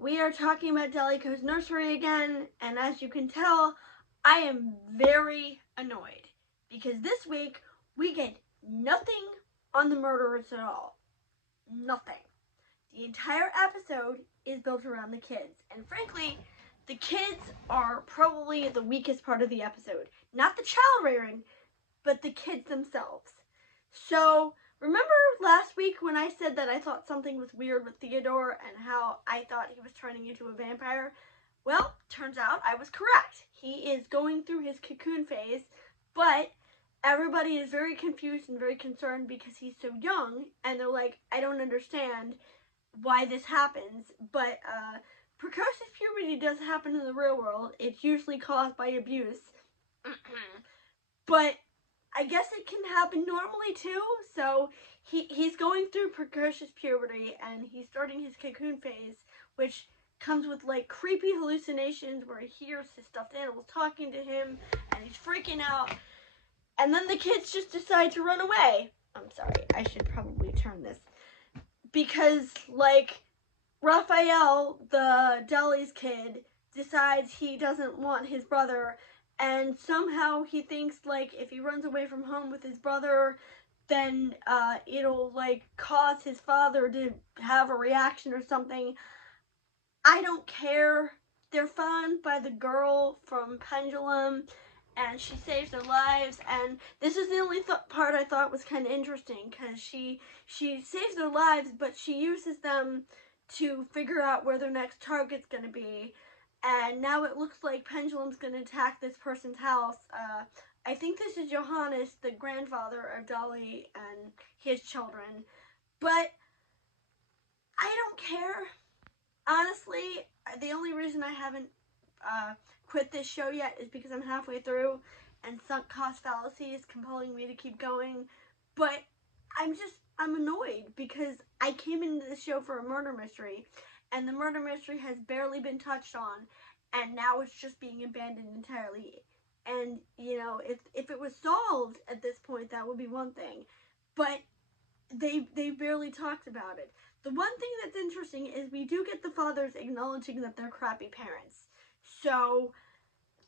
we are talking about Delico's Nursery again, and as you can tell, I am very annoyed because this week we get nothing on the murderers at all. Nothing. The entire episode is built around the kids, and frankly, the kids are probably the weakest part of the episode. Not the child rearing, but the kids themselves. So, remember last week when I said that I thought something was weird with Theodore and how I thought he was turning into a vampire? Well, turns out I was correct. He is going through his cocoon phase, but everybody is very confused and very concerned because he's so young, and they're like, I don't understand why this happens, but precocious puberty does happen in the real world. It's usually caused by abuse. But I guess it can happen normally too. So he's going through precocious puberty and he's starting his cocoon phase, which comes with like creepy hallucinations where he hears his stuffed animals talking to him and he's freaking out. And then the kids just decide to run away. I'm sorry, I should probably turn this. Because like Raphael, the Deli's kid, decides he doesn't want his brother, and somehow he thinks like if he runs away from home with his brother, then it'll like cause his father to have a reaction or something. I don't care. They're found by the girl from Pendulum, and she saves their lives, and this is the only part I thought was kind of interesting, because she saves their lives, but she uses them to figure out where their next target's going to be. And now it looks like Pendulum's going to attack this person's house. I think this is Johannes, the grandfather of Dolly and his children. But I don't care. Honestly, the only reason I haven't quit this show yet is because I'm halfway through and sunk cost fallacy is compelling me to keep going. But I'm annoyed because I came into this show for a murder mystery, and the murder mystery has barely been touched on, and now it's just being abandoned entirely. And, you know, if it was solved at this point, that would be one thing. But they barely talked about it. The one thing that's interesting is we do get the fathers acknowledging that they're crappy parents. So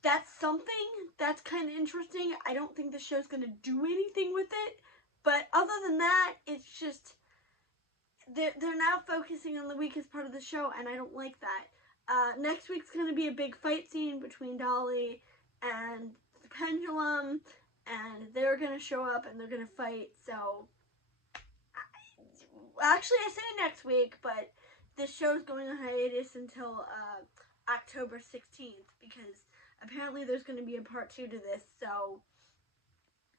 that's something that's kind of interesting. I don't think the show's going to do anything with it. But other than that, it's just they're now focusing on the weakest part of the show, and I don't like that. Next week's going to be a big fight scene between Dolly and the Pendulum, and they're going to show up and they're going to fight. So, actually, I say next week, but this show's going on hiatus until October 16th, because apparently there's going to be a part 2 to this. So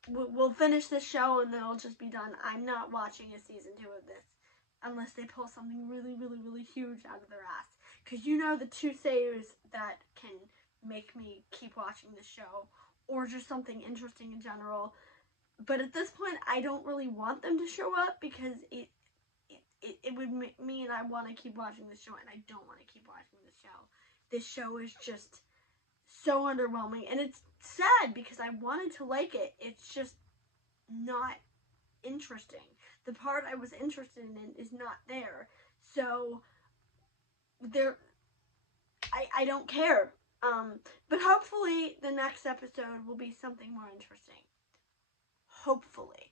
we'll finish this show and then it'll just be done. I'm not watching a season 2 of this unless they pull something really, really, really huge out of their ass. Because you know the two sayers that can make me keep watching this show, or just something interesting in general. But at this point, I don't really want them to show up because it would mean I want to keep watching this show, and I don't want to keep watching this show. This show is just so underwhelming, and it's sad because I wanted to like it. It's just not interesting. The part I was interested in is not there. So I don't care. But hopefully the next episode will be something more interesting. Hopefully.